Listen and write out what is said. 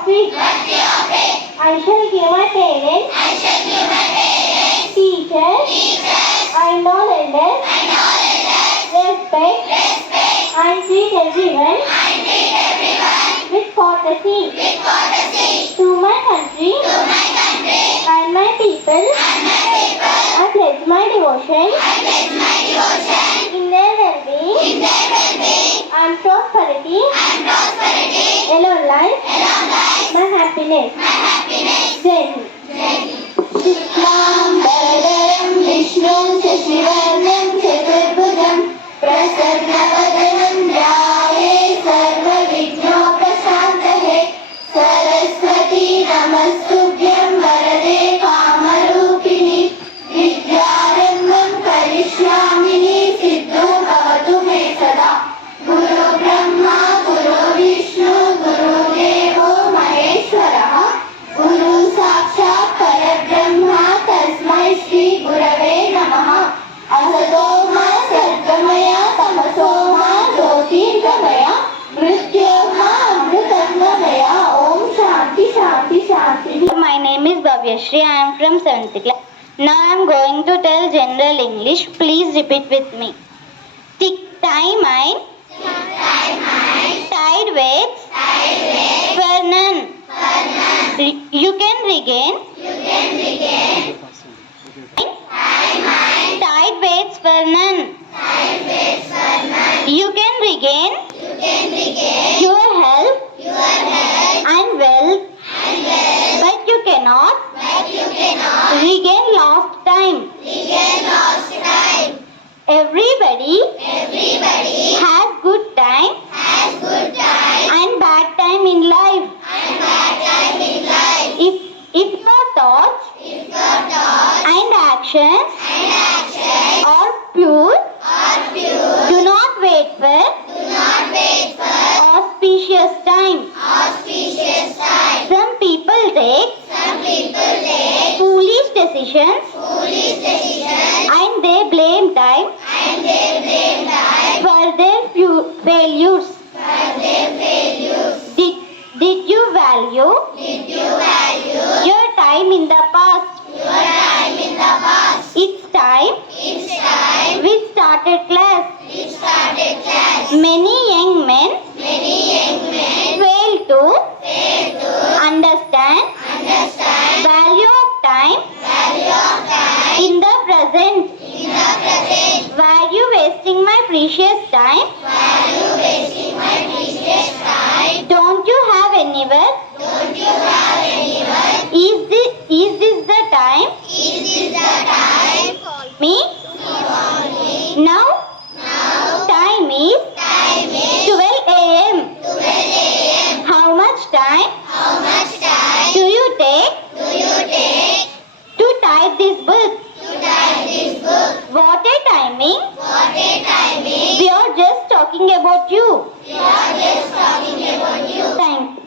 of it. I shall give my parents, teachers, and all elders respect and treat everyone with courtesy. To my country and my people, I pledge my devotion in their well-being and prosperity, alone life, my happiness. Jai Hind. शुक्लाम्बरधरं विष्णुं शशिवर्णं चतुर्भुजं प्रसन्नवदनं ध्यायेत् सर्वविघ्नोपशान्तये सरस्वती नमस्तुभ्यं वरदे कामरूपिणि विद्यारम्भं करिष्यामि सिद्धो भवतु मे सदा गुरु ब्रह्मा गुरु विष्णु गुरुदेवो महेश्वरः गुरु साक्षात् परब्रह्म तस्मै श्री गुरवे नमः असतो मा सद्गमय तमसो मा ज्योतिर्गमय मृत्योर्मा अमृतंगमय ओम शांति शांति शांति. My name is Bhavyashree. I am from 7th class. Now I am going to tell general English. Please repeat with me. Tick time ein, tide waits, for none. You can regain. Tide waits for none. You can regain your health and wealth, but you cannot regain lost time. Everybody has good time and bad time in life. If your thoughts and actions are pure, do not wait for auspicious time. Some people take foolish decisions and they blame time for their failures. Did you value your time in the past? It's time we started class. Many young men fail to understand value of time in the present. Were you wasting my precious time? Don't you have anywhere? Is this the time? Me? Now time is 12 a.m. How much time do you take to type this book? What a timing. We are just talking about you. Thank you.